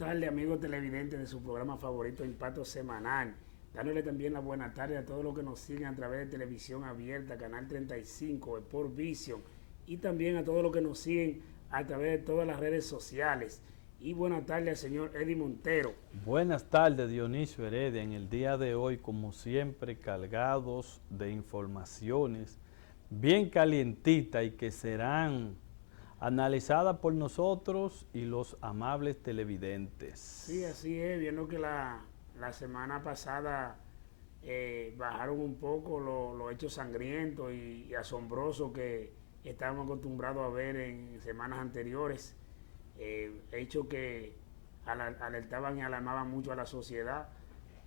tardes, amigos televidentes de su programa favorito Impacto Semanal. Dándole también la buena tarde a todos los que nos siguen a través de televisión abierta, Canal 35, Sport Vision, y también a todos los que nos siguen a través de todas las redes sociales. Y buenas tardes al señor Eddie Montero. Buenas tardes, Dionisio Heredia. En el día de hoy, como siempre, cargados de informaciones bien calientitas y que serán analizadas por nosotros y los amables televidentes. Sí, así es, viendo que la semana pasada bajaron un poco los hechos sangrientos y asombrosos que estábamos acostumbrados a ver en semanas anteriores, hechos que alertaban y alarmaban mucho a la sociedad.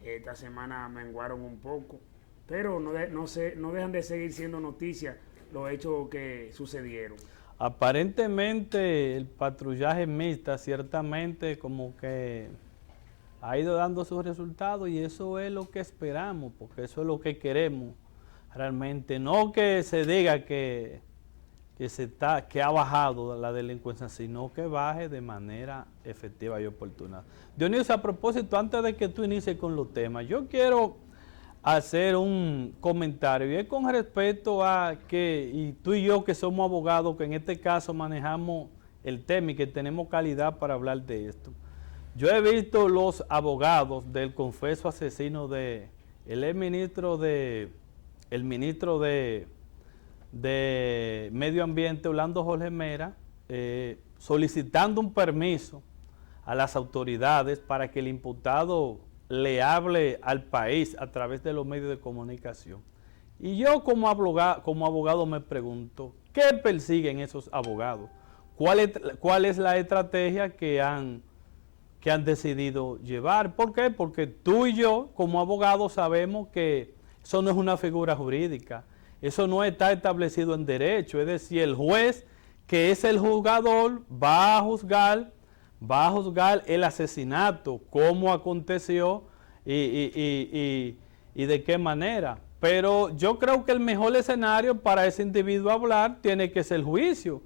Esta semana menguaron un poco, pero no dejan de seguir siendo noticias los hechos que sucedieron. Aparentemente el patrullaje mixta ciertamente como que ha ido dando sus resultados y eso es lo que esperamos, porque eso es lo que queremos realmente. No que se diga que ha bajado la delincuencia, sino que baje de manera efectiva y oportuna. Dionisio, a propósito, antes de que tú inicies con los temas, yo quiero hacer un comentario y es con respecto a que, y tú y yo que somos abogados, que en este caso manejamos el tema y que tenemos calidad para hablar de esto. Yo he visto los abogados del confeso asesino de el ministro de Medio Ambiente, Orlando Jorge Mera, solicitando un permiso a las autoridades para que el imputado le hable al país a través de los medios de comunicación. Y yo como abogado me pregunto, ¿qué persiguen esos abogados? ¿Cuál es la estrategia que han decidido llevar? ¿Por qué? Porque tú y yo como abogados sabemos que eso no es una figura jurídica, eso no está establecido en derecho, es decir, el juez que es el juzgador va a juzgar el asesinato, cómo aconteció y de qué manera. Pero yo creo que el mejor escenario para ese individuo hablar tiene que ser el juicio,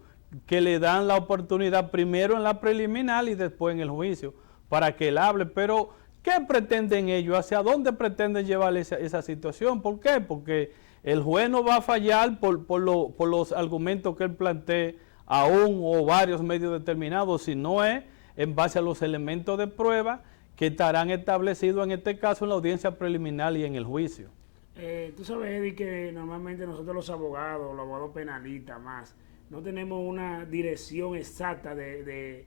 que le dan la oportunidad primero en la preliminar y después en el juicio para que él hable. Pero ¿qué pretenden ellos? ¿Hacia dónde pretenden llevar esa situación? ¿Por qué? Porque el juez no va a fallar por los argumentos que él plantee a un o varios medios determinados, sino es en base a los elementos de prueba que estarán establecidos en este caso en la audiencia preliminar y en el juicio. Tú sabes, Eddie, que normalmente nosotros los abogados penalistas más, no tenemos una dirección exacta de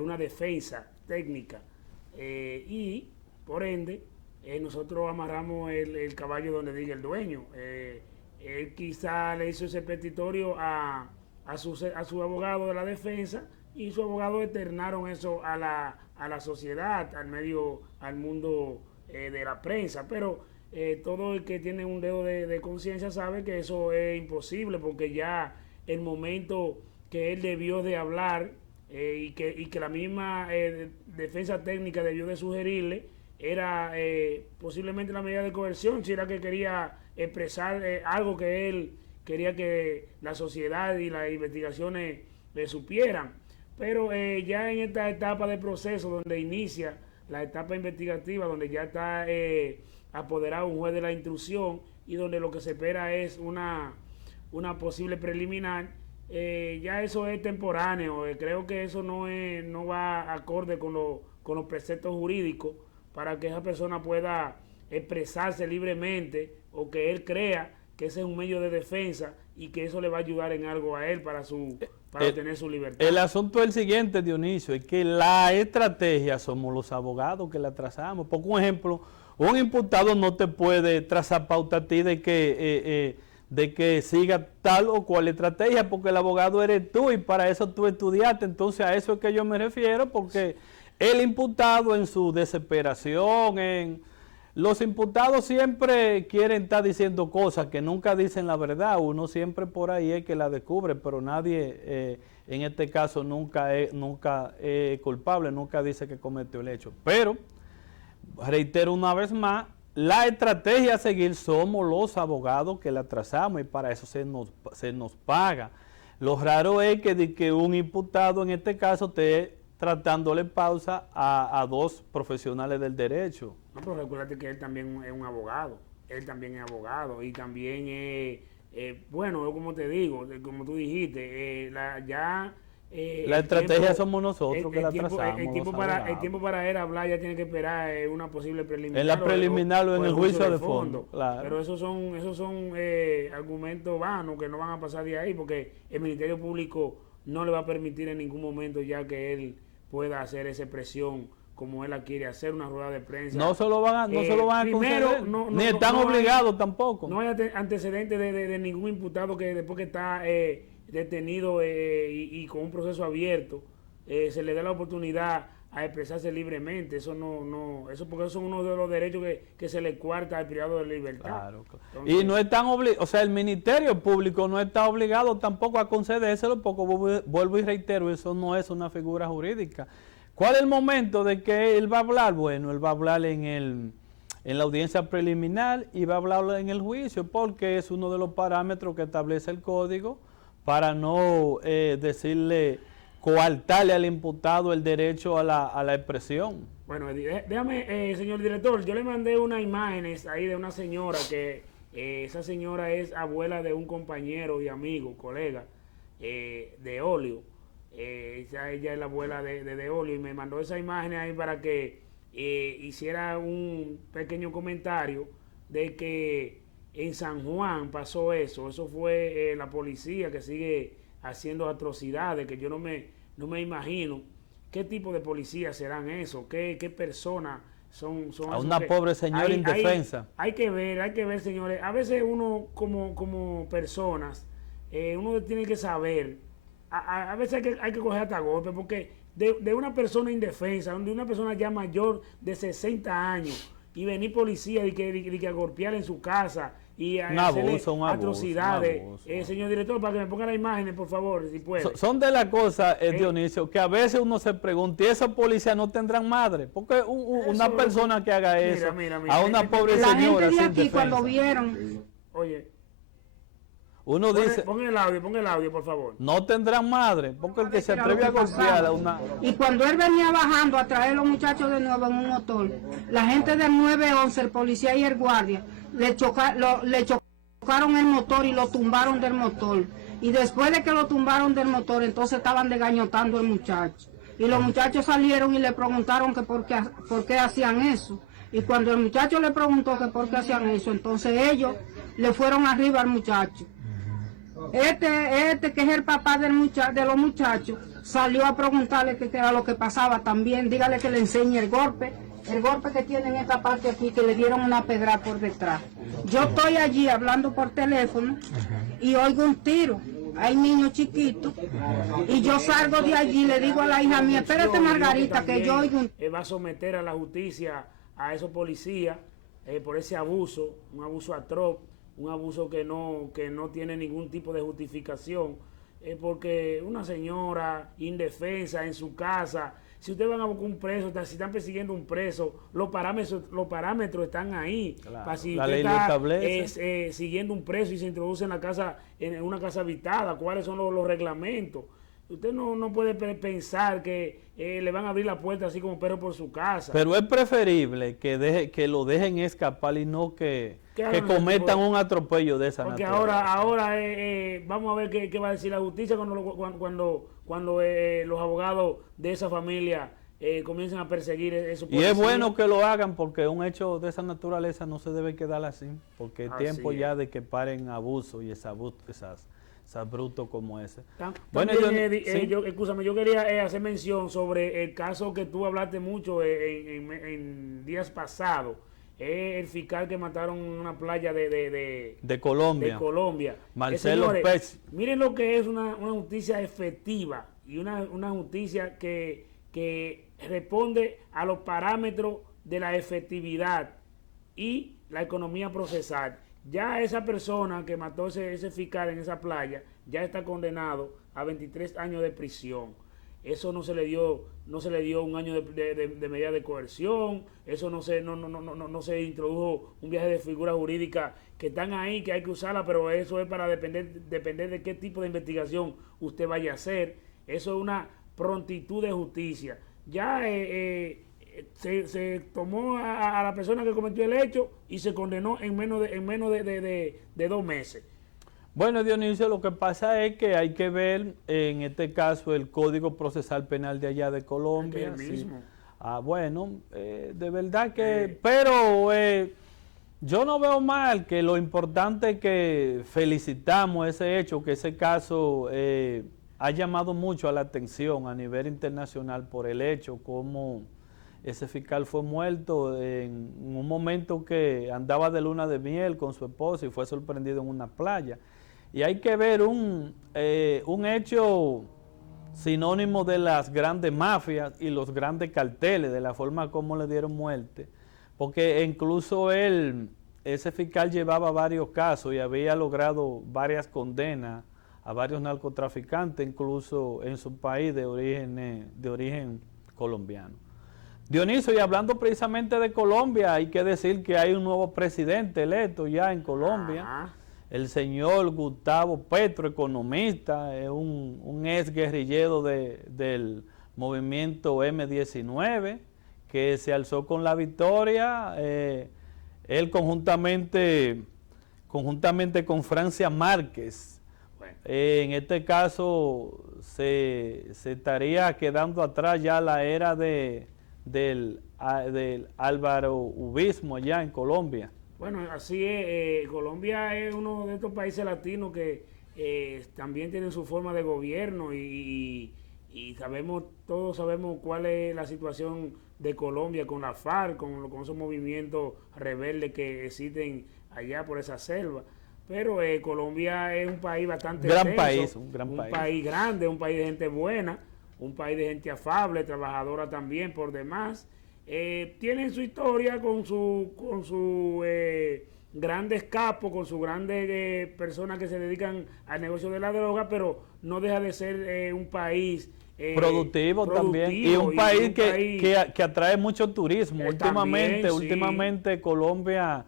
una defensa técnica y por ende nosotros amarramos el caballo donde diga el dueño. Él quizá le hizo ese petitorio a su abogado de la defensa y su abogado externaron eso a la sociedad, al medio, al mundo de la prensa, pero todo el que tiene un dedo de conciencia sabe que eso es imposible, porque ya el momento que él debió de hablar y que la misma defensa técnica debió de sugerirle era posiblemente la medida de coerción, si era que quería expresar algo que él quería que la sociedad y las investigaciones le supieran. Pero ya en esta etapa de proceso donde inicia la etapa investigativa, donde ya está apoderado un juez de la instrucción y donde lo que se espera es una posible preliminar, ya eso es temporáneo. Creo que eso no va acorde con los preceptos jurídicos para que esa persona pueda expresarse libremente o que él crea que ese es un medio de defensa y que eso le va a ayudar en algo a él para obtener su libertad. El asunto es el siguiente, Dionisio, es que la estrategia somos los abogados que la trazamos. Por un ejemplo, un imputado no te puede trazar pauta a ti de que siga tal o cual estrategia, porque el abogado eres tú y para eso tú estudiaste. Entonces a eso es que yo me refiero, porque el imputado en su desesperación, los imputados siempre quieren estar diciendo cosas que nunca dicen la verdad. Uno siempre por ahí es que la descubre, pero nadie en este caso nunca es culpable, nunca dice que cometió el hecho. Pero, reitero una vez más, la estrategia a seguir somos los abogados que la trazamos y para eso se nos paga. Lo raro es que un imputado en este caso esté tratándole pausa a dos profesionales del derecho. No, pero recuérdate que él también es un abogado. Él también es abogado y también es, bueno, como te digo, como tú dijiste, La estrategia somos nosotros que la trazamos. El tiempo para él hablar ya tiene que esperar una posible preliminar. En la preliminar o en el juicio de fondo. Claro. Pero esos son argumentos vanos que no van a pasar de ahí porque el Ministerio Público no le va a permitir en ningún momento ya que él pueda hacer esa presión como él la quiere hacer, una rueda de prensa. No se lo van a primero, conceder, ni están obligados tampoco. No hay antecedentes de ningún imputado que después que está detenido y con un proceso abierto, se le dé la oportunidad a expresarse libremente. Eso eso porque eso es uno de los derechos que se le cuarta al privado de libertad. Claro. Entonces, y no están obligados, o sea, el Ministerio Público no está obligado tampoco a concedérselo, porque vuelvo y reitero, eso no es una figura jurídica. ¿Cuál es el momento de que él va a hablar? Bueno, él va a hablar en la audiencia preliminar y va a hablar en el juicio, porque es uno de los parámetros que establece el código para no coartarle al imputado el derecho a la expresión. Bueno, déjame, señor director, yo le mandé unas imágenes ahí de una señora que esa señora es abuela de un compañero y amigo, colega de Olio. Ella es la abuela de Olio y me mandó esa imagen ahí para que hiciera un pequeño comentario de que en San Juan pasó eso. Eso fue la policía que sigue haciendo atrocidades que yo no me imagino qué tipo de policías serán eso, qué personas son a una pobre señora indefensa. Hay que ver, señores. A veces uno como personas, uno tiene que saber. A veces hay que coger hasta golpe, porque de una persona indefensa, de una persona ya mayor de 60 años, y venir policía y que a golpear en su casa y a hacerle atrocidades. Señor director, para que me ponga las imágenes, por favor, si puede. Son de las cosas, Dionisio, que a veces uno se pregunta, ¿y esos policías no tendrán madre? Porque una persona que haga eso mira, a una pobre la señora gente de sin aquí defensa. cuando vieron... Oye, uno dice, pon el audio, por favor. no tendrán madre, porque el que se atreve a golpear a una... Y cuando él venía bajando a traer a los muchachos de nuevo en un motor, la gente del 911, el policía y el guardia, le chocaron el motor y lo tumbaron del motor. Y después de que lo tumbaron del motor, entonces estaban degañotando al muchacho. Y los muchachos salieron y le preguntaron que por qué hacían eso. Y cuando el muchacho le preguntó que por qué hacían eso, entonces ellos le fueron arriba al muchacho. Este que es el papá de los muchachos, salió a preguntarle qué era lo que pasaba también. Dígale que le enseñe el golpe que tiene en esta parte aquí, que le dieron una pedra por detrás. Yo estoy allí hablando por teléfono y oigo un tiro. Hay niños chiquitos y yo salgo de allí y le digo a la hija mía, espérate Margarita, que yo oigo un va a someter a la justicia a esos policías por ese abuso, un abuso atroz, un abuso que no tiene ningún tipo de justificación, porque una señora indefensa en su casa, si ustedes van a buscar un preso, si están persiguiendo un preso, los parámetros están ahí. Claro, para si la usted ley lo está establece. siguiendo un preso y se introduce en una casa habitada, ¿cuáles son los reglamentos? Usted no puede pensar que le van a abrir la puerta así como perro por su casa. Pero es preferible que lo dejen escapar y no que cometan un atropello de esa porque naturaleza. ahora vamos a ver qué va a decir la justicia cuando los abogados de esa familia comiencen a perseguir esos policías. Y es bueno que lo hagan, porque un hecho de esa naturaleza no se debe quedar así, porque es tiempo ya de que paren abuso y esas brutos como ese. Bueno, yo quería hacer mención sobre el caso que tú hablaste mucho en días pasados. El fiscal que mataron en una playa de Colombia. Marcelo Pérez. Miren lo que es una justicia efectiva y una justicia que responde a los parámetros de la efectividad y la economía procesal. Ya esa persona que mató ese fiscal en esa playa ya está condenado a 23 años de prisión. Eso no se le dio un año de medida de coerción, eso no se introdujo un viaje de figura jurídica que están ahí, que hay que usarla, pero eso es para depender de qué tipo de investigación usted vaya a hacer. Eso es prontitud de justicia. Ya se tomó a la persona que cometió el hecho y se condenó en menos de 2 meses. Bueno, Dionisio, lo que pasa es que hay que ver en este caso el Código Procesal Penal de allá de Colombia. Es el mismo. Sí. Bueno, de verdad que... Pero yo no veo mal, que lo importante es que felicitamos ese hecho, que ese caso ha llamado mucho a la atención a nivel internacional por el hecho, como ese fiscal fue muerto en un momento que andaba de luna de miel con su esposa y fue sorprendido en una playa. Y hay que ver un hecho sinónimo de las grandes mafias y los grandes carteles, de la forma como le dieron muerte, porque incluso ese fiscal llevaba varios casos y había logrado varias condenas a varios narcotraficantes, incluso en su país de origen colombiano. Dionisio, y hablando precisamente de Colombia, hay que decir que hay un nuevo presidente electo ya en Colombia. Ajá. El señor Gustavo Petro, economista, es un ex guerrillero del movimiento M-19, que se alzó con la victoria. Él conjuntamente con Francia Márquez. Bueno. En este caso se estaría quedando atrás ya la era del Álvaro Ubismo allá en Colombia. Bueno, así es. Colombia es uno de estos países latinos que también tienen su forma de gobierno y todos sabemos cuál es la situación de Colombia con la FARC, con esos movimientos rebeldes que existen allá por esa selva. Pero Colombia es un país bastante un gran país grande, un país de gente buena, un país de gente afable, trabajadora también por demás. Tienen su historia con su grandes capos, con sus grandes personas que se dedican al negocio de la droga, pero no deja de ser un país productivo también, y un país que atrae mucho turismo. Últimamente Colombia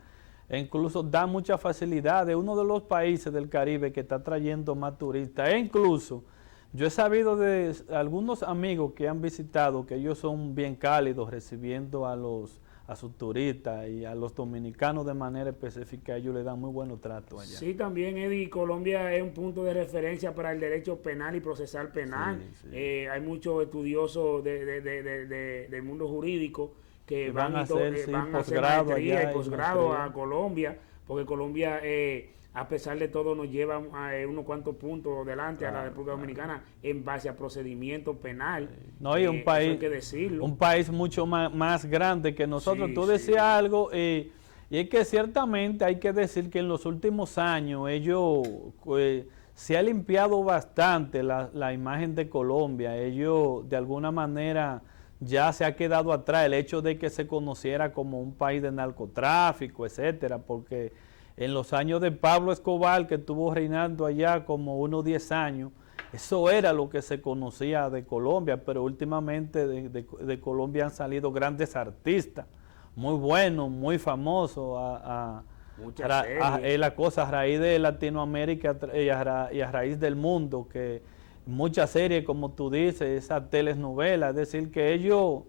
incluso da mucha facilidad, es uno de los países del Caribe que está trayendo más turistas, e incluso yo he sabido de algunos amigos que han visitado que ellos son bien cálidos recibiendo a sus turistas, y a los dominicanos de manera específica ellos le dan muy buenos tratos allá. Sí, también, Eddie, Colombia es un punto de referencia para el derecho penal y procesal penal. Sí. Hay muchos estudiosos del mundo jurídico que van a hacer maestría y posgrado a Colombia, porque Colombia, a pesar de todo, nos lleva unos cuantos puntos delante a la República Dominicana en base a procedimiento penal. No, y un país, hay que decirlo. Un país mucho más grande que nosotros. Sí, tú decías algo, y es que ciertamente hay que decir que en los últimos años ellos se ha limpiado bastante la imagen de Colombia. Ellos de alguna manera ya se ha quedado atrás el hecho de que se conociera como un país de narcotráfico, etcétera, porque en los años de Pablo Escobar, que estuvo reinando allá como unos 10 años, eso era lo que se conocía de Colombia, pero últimamente de Colombia han salido grandes artistas, muy buenos, muy famosos, la cosa a raíz de Latinoamérica y a raíz del mundo, que muchas series, como tú dices, esas telenovelas, es decir, que ellos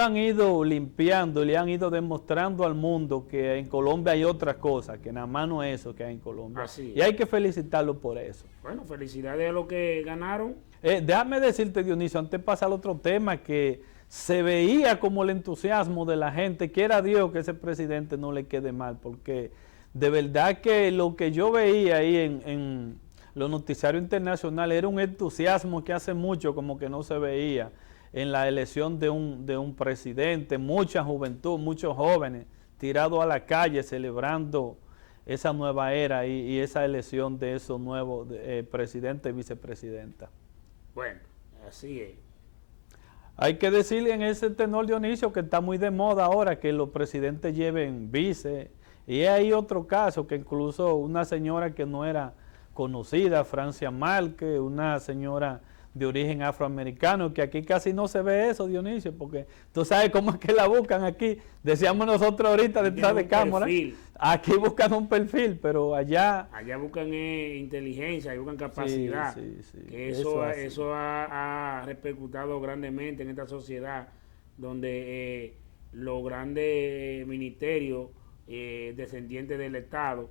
han ido limpiando y le han ido demostrando al mundo que en Colombia hay otras cosas, que nada más no es eso que hay en Colombia. Y hay que felicitarlos por eso. Bueno, felicidades a los que ganaron. Déjame decirte, Dionisio, antes de pasar al otro tema, que se veía como el entusiasmo de la gente, quiera Dios que ese presidente no le quede mal, porque de verdad que lo que yo veía ahí en los noticiarios internacionales era un entusiasmo que hace mucho como que no se veía en la elección de un presidente, mucha juventud, muchos jóvenes tirados a la calle celebrando esa nueva era y esa elección de esos nuevos presidente y vicepresidenta. Bueno, así es. Hay que decirle en ese tenor, Dionisio, que está muy de moda ahora que los presidentes lleven vice, y hay otro caso que incluso una señora que no era conocida, Francia Márquez, una señora de origen afroamericano, que aquí casi no se ve eso, Dionisio, porque tú sabes cómo es que la buscan aquí. Decíamos nosotros ahorita detrás de cámara, aquí buscan un perfil, pero allá buscan inteligencia, buscan capacidad. Que eso ha repercutado grandemente en esta sociedad, donde los grandes ministerios descendientes del Estado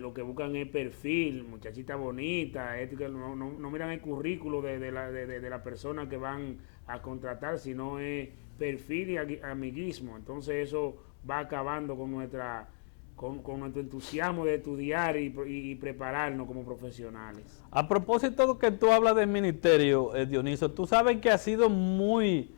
lo que buscan es perfil, muchachita bonita, ética, no miran el currículo de la persona que van a contratar, sino es perfil y amiguismo. Entonces eso va acabando con con nuestro entusiasmo de estudiar y prepararnos como profesionales. A propósito de lo que tú hablas del ministerio, Dionisio, tú sabes que ha sido muy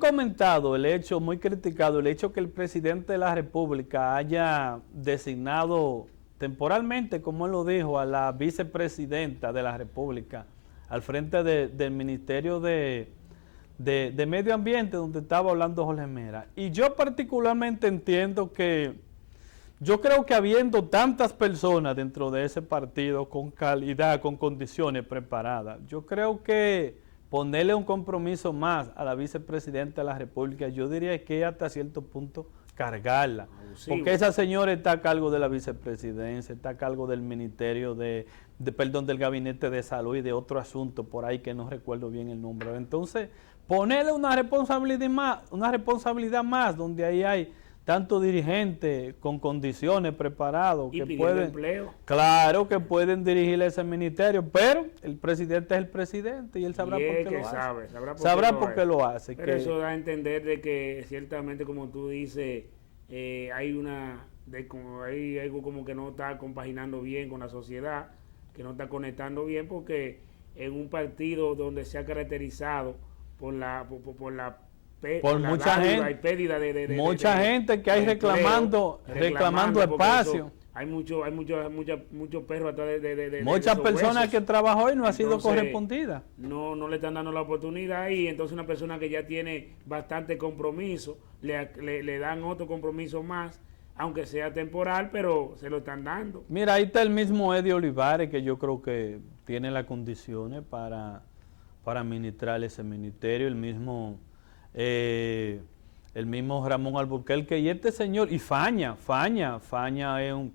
comentado el hecho, muy criticado el hecho que el presidente de la República haya designado temporalmente, como él lo dijo, a la vicepresidenta de la República al frente del Ministerio de Medio Ambiente, donde estaba hablando Jorge Mera. Y yo particularmente entiendo que, yo creo que habiendo tantas personas dentro de ese partido con calidad, con condiciones preparadas, yo creo que ponerle un compromiso más a la vicepresidenta de la República, yo diría que hasta cierto punto cargarla, porque esa señora está a cargo de la vicepresidencia, está a cargo del Ministerio del Gabinete de Salud y de otro asunto por ahí que no recuerdo bien el nombre. Entonces, ponerle una responsabilidad más donde ahí hay tanto dirigentes con condiciones preparados que pueden, empleo. Claro que pueden dirigir ese ministerio, pero el presidente es el presidente y él sabrá por qué lo hace. Sabrá por qué lo hace. Pero eso da a entender de que ciertamente, como tú dices, hay algo como que no está compaginando bien con la sociedad, que no está conectando bien, porque en un partido donde se ha caracterizado por mucha gente que hay reclamando espacio. Hay muchos perros atrás de muchas personas que trabajó y no ha sido correspondida. No le están dando la oportunidad, y entonces una persona que ya tiene bastante compromiso, le dan otro compromiso más, aunque sea temporal, pero se lo están dando. Mira, ahí está el mismo Eddie Olivares, que yo creo que tiene las condiciones para administrar ese ministerio, el mismo Ramón Alburquerque y este señor, y Faña es un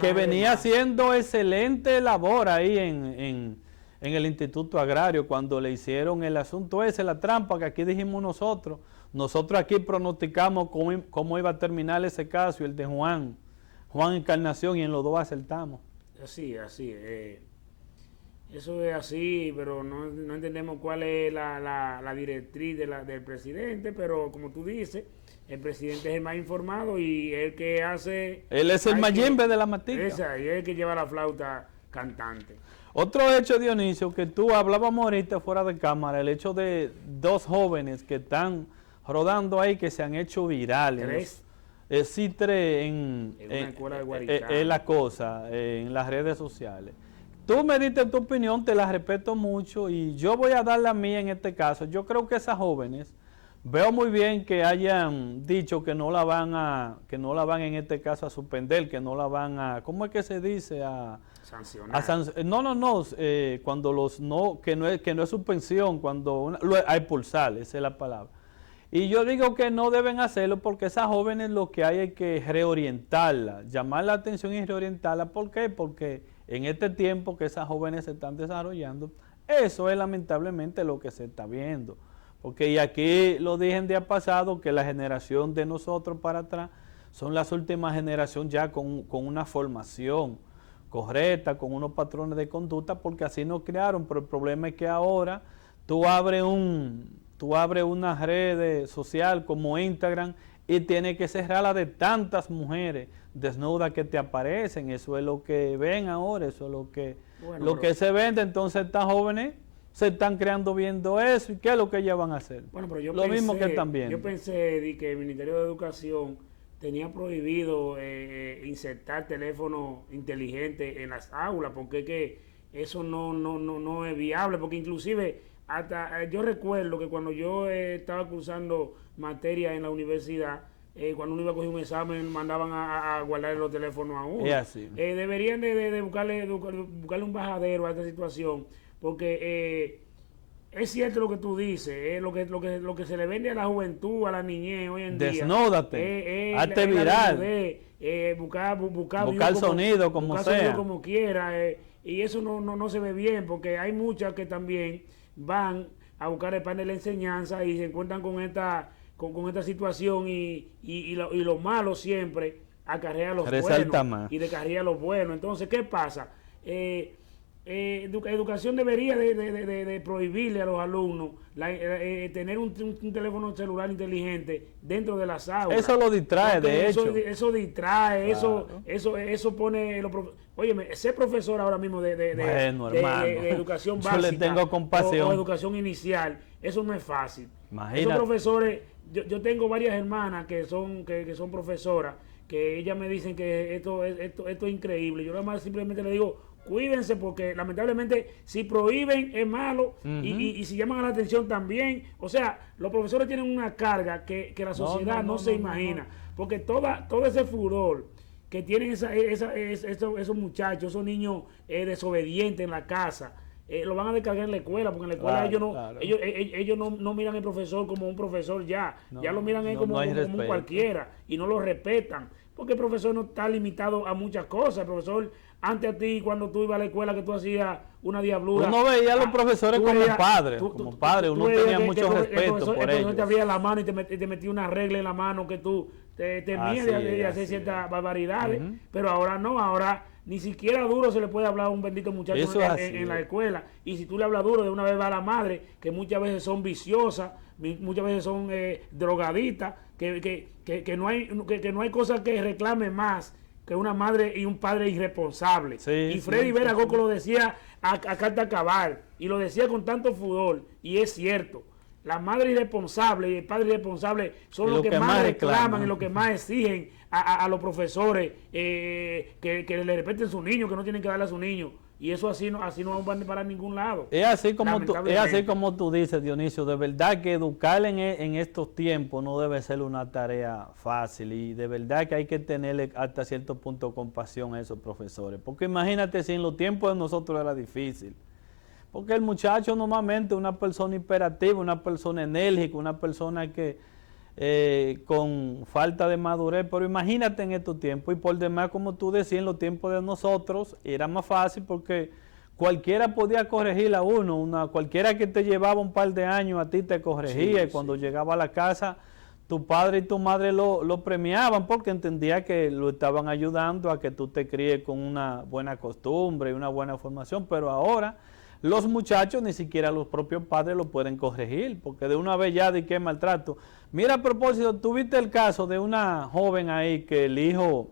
que venía haciendo excelente labor ahí en el Instituto Agrario cuando le hicieron el asunto ese, la trampa que aquí dijimos nosotros aquí pronosticamos cómo iba a terminar ese caso, y el de Juan Encarnación, y en los dos acertamos. Así eso es así, pero no entendemos cuál es la directriz del presidente, pero como tú dices, el presidente es el más informado y el que hace... Él es el mayimbe de la matica. Y es el que lleva la flauta cantante. Otro hecho, Dionisio, que tú hablábamos ahorita fuera de cámara, el hecho de dos jóvenes que están rodando ahí, que se han hecho virales. ¿Tres? Sí, tres en la cosa, en las redes sociales. Tú me diste tu opinión, te la respeto mucho, y yo voy a dar la mía en este caso. Yo creo que esas jóvenes, veo muy bien que hayan dicho que no la van en este caso a suspender, que no la van a, ¿cómo es que se dice? Sancionar. Cuando que no es suspensión, cuando a expulsar, esa es la palabra. Y yo digo que no deben hacerlo, porque esas jóvenes lo que hay es que reorientarlas, llamar la atención y reorientarlas. ¿Por qué? Porque en este tiempo que esas jóvenes se están desarrollando, eso es lamentablemente lo que se está viendo. Porque y aquí lo dije en día pasado, que la generación de nosotros para atrás son las últimas generaciones ya con una formación correcta, con unos patrones de conducta, porque así nos crearon. Pero el problema es que ahora tú abres una red social como Instagram y tienes que cerrarla de tantas mujeres desnudas que te aparecen. Eso es lo que ven ahora, eso es lo que se vende. Entonces estas jóvenes se están creando viendo eso, y ¿qué es lo que ellas van a hacer? Bueno, pero mismo que están viendo. Yo pensé que el Ministerio de Educación tenía prohibido insertar teléfonos inteligentes en las aulas, porque que eso no es viable, porque inclusive hasta yo recuerdo que cuando yo estaba cursando materia en la universidad, cuando uno iba a coger un examen, mandaban a guardar los teléfonos a uno. Es así. Deberían de buscarle un bajadero a esta situación, porque es cierto lo que tú dices, lo que se le vende a la juventud, a la niñez hoy en día. Desnúdate, hazte viral. Buscar sonido como buscar sea. Sonido como quiera, y eso no se ve bien, porque hay muchas que también van a buscar el pan de la enseñanza y se encuentran con esta situación y lo malo siempre acarrea a los Resalta buenos más. y descarría a los buenos. Entonces, ¿qué pasa? Educación debería de prohibirle a los alumnos tener un teléfono celular inteligente dentro de las aulas. Eso lo distrae, de hecho. Eso distrae, Claro. eso pone... Óyeme, ser profesor ahora mismo de educación básica, yo le tengo compasión. o educación inicial, eso no es fácil. Imagínate. Esos profesores, yo tengo varias hermanas que son profesoras, que ellas me dicen que esto es increíble. Yo nada más simplemente le digo, cuídense, porque lamentablemente si prohíben es malo, y si llaman a la atención también. O sea, los profesores tienen una carga que la sociedad no se imagina, porque todo ese furor que tienen esos muchachos, esos niños desobedientes en la casa, lo van a descargar en la escuela, porque en la escuela ellos no miran al profesor como un profesor ya lo miran como un cualquiera, y no lo respetan, porque el profesor no está limitado a muchas cosas. El profesor, antes a ti, cuando tú ibas a la escuela, que tú hacías una diablura, uno veía a los profesores como padres, uno tenía mucho respeto por ellos. El profesor te abría la mano y te metía una regla en la mano que tú temías de hacer ciertas barbaridades, pero ahora no, ahora ni siquiera duro se le puede hablar a un bendito muchacho en la escuela, y si tú le hablas duro, de una vez va a la madre, que muchas veces son viciosas, muchas veces son drogadictas, que no hay cosa que reclame más que una madre y un padre irresponsable. Y Freddy Vera Goco lo decía a carta cabal, y lo decía con tanto fudor, y es cierto. La madre irresponsable y el padre irresponsable son los que más reclaman y los que más exigen a los profesores que le respeten a sus niños, que no tienen que darle a sus niños. Y eso así no van para ningún lado. Es así como tú dices, Dionisio. De verdad que educar en estos tiempos no debe ser una tarea fácil, y de verdad que hay que tenerle hasta cierto punto compasión a esos profesores. Porque imagínate si en los tiempos de nosotros era difícil. Porque el muchacho normalmente es una persona hiperactiva, una persona enérgica, una persona que con falta de madurez, pero imagínate en estos tiempos. Y por demás, como tú decías, en los tiempos de nosotros era más fácil, porque cualquiera podía corregir a uno, cualquiera que te llevaba un par de años a ti te corregía, y cuando llegaba a la casa tu padre y tu madre lo premiaban, porque entendía que lo estaban ayudando a que tú te críes con una buena costumbre y una buena formación. Pero ahora los muchachos, ni siquiera los propios padres lo pueden corregir, porque de una vez ya de qué maltrato. Mira, a propósito, tuviste el caso de una joven ahí que el hijo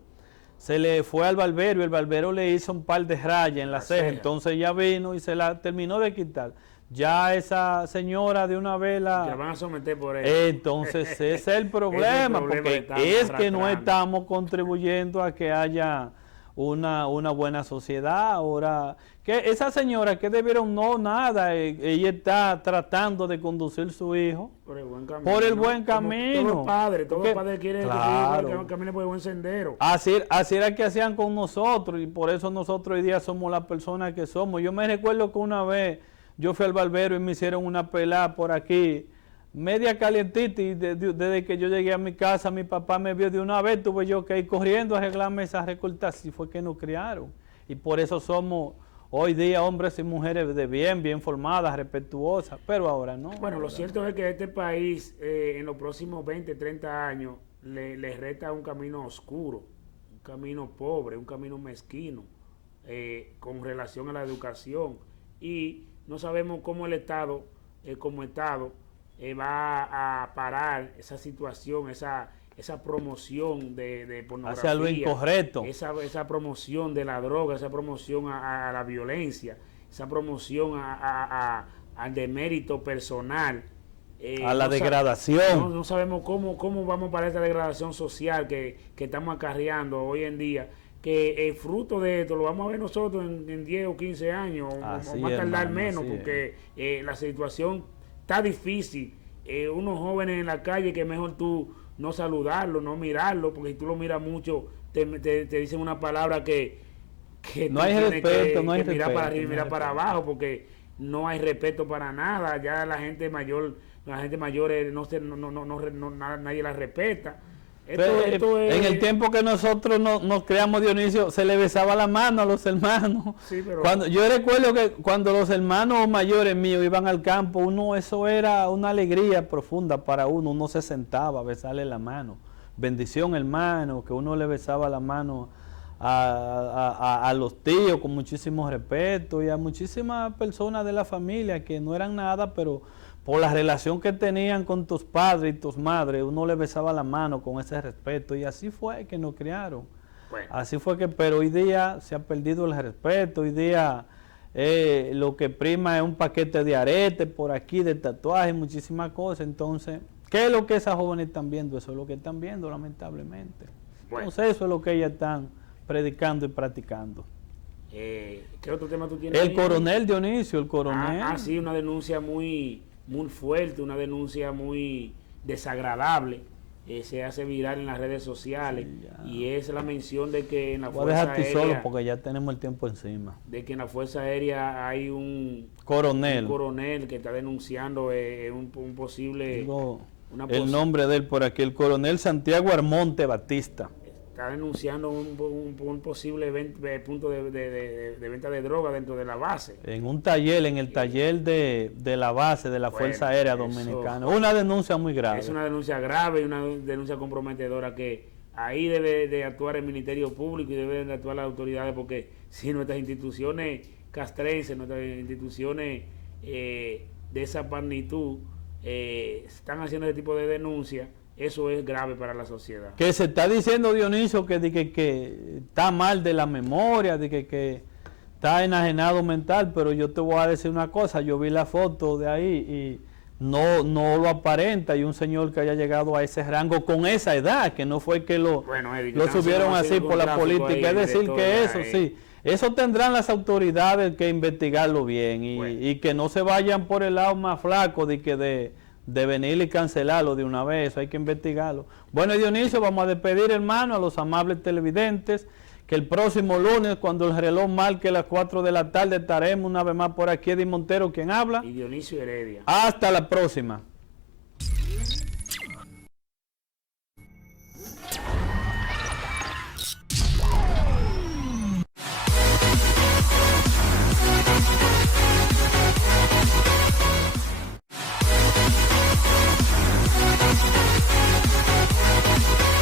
se le fue al barbero y el barbero le hizo un par de rayas en la ceja, entonces ella vino y se la terminó de quitar. Ya esa señora de una vez la van a someter por eso. Entonces ese es el problema, porque es que no estamos contribuyendo a que haya una buena sociedad. Ahora, que esa señora que debieron nada, ella está tratando de conducir su hijo por el buen camino. Todo padre quiere que camine por el buen sendero. Así era que hacían con nosotros, y por eso nosotros hoy día somos las personas que somos. Yo me recuerdo que una vez yo fui al barbero y me hicieron una pelada por aquí, media calientita, y desde que yo llegué a mi casa, mi papá me vio de una vez, tuve yo que ir corriendo a arreglarme esas recortas, y fue que nos criaron. Y por eso somos hoy día hombres y mujeres de bien formadas, respetuosas, pero ahora no. Bueno, lo cierto es que este país en los próximos 20, 30 años le resta un camino oscuro, un camino pobre, un camino mezquino con relación a la educación, y no sabemos cómo el Estado, como Estado, va a parar esa situación, esa promoción de pornografía, hacia lo incorrecto, esa promoción de la droga, esa promoción a la violencia, esa promoción al demérito personal, a la degradación. No sabemos cómo vamos para esta degradación social que estamos acarreando hoy en día, que el fruto de esto lo vamos a ver nosotros en 10 o 15 años, o más tardar menos, porque la situación está difícil. Unos jóvenes en la calle que mejor tú no saludarlo, no mirarlo, porque si tú lo miras mucho te dicen una palabra que no hay respeto, no hay mirar respeto, para arriba y mirar para abajo, porque no hay respeto para nada, ya la gente mayor nadie la respeta. En el tiempo que nosotros nos creamos, Dionisio, se le besaba la mano a los hermanos. Sí, pero Yo recuerdo que cuando los hermanos mayores míos iban al campo, eso era una alegría profunda para uno se sentaba a besarle la mano. Bendición, hermano, que uno le besaba la mano a los tíos con muchísimo respeto y a muchísimas personas de la familia que no eran nada, pero por la relación que tenían con tus padres y tus madres, uno le besaba la mano con ese respeto y así fue que nos criaron. bueno, Así fue que, pero hoy día se ha perdido el respeto, hoy día lo que prima es un paquete de aretes por aquí, de tatuajes, muchísimas cosas. Entonces, ¿qué es lo que esas jóvenes están viendo? Eso es lo que están viendo, lamentablemente. bueno. Entonces, eso es lo que ellas están predicando y practicando. ¿Qué otro tema tú tienes El ahí? coronel Dionisio, el coronel. Sí, una denuncia muy fuerte, una denuncia muy desagradable. Se hace viral en las redes sociales, Sí, ya. y es la mención de que en la Voy a Fuerza dejarte solo Aérea, porque ya tenemos el tiempo encima. de que en la Fuerza Aérea hay un Coronel. coronel que está denunciando un posible... Tengo una el nombre de él por aquí, el coronel Santiago Armonte Batista. Está denunciando un posible punto de venta de droga dentro de la base. En un taller, en el taller de la base de la Bueno, Fuerza Aérea eso- Dominicana. Una denuncia muy grave. Es una denuncia grave y una denuncia comprometedora que ahí debe de actuar el Ministerio Público y deben de actuar las autoridades, porque si nuestras instituciones castrenses, nuestras instituciones de esa magnitud están haciendo ese tipo de denuncias, eso es grave para la sociedad. Que se está diciendo, Dionisio, que está mal de la memoria, de que está enajenado mental, pero yo te voy a decir una cosa, yo vi la foto de ahí y no lo aparenta, y un señor que haya llegado a ese rango con esa edad, que no fue que Bueno, Eddie, que lo están subieron haciendo así por la tráfico política, ahí es decir de que todo, eso sí, eso tendrán las autoridades que investigarlo bien Bueno. y que no se vayan por el lado más flaco de venir y cancelarlo de una vez, eso hay que investigarlo. Bueno, Dionisio, vamos a despedir, hermano, a los amables televidentes, que el próximo lunes, cuando el reloj marque las 4 de la tarde, estaremos una vez más por aquí, Eddie Montero, quien habla. Y Dionisio Heredia. Hasta la próxima.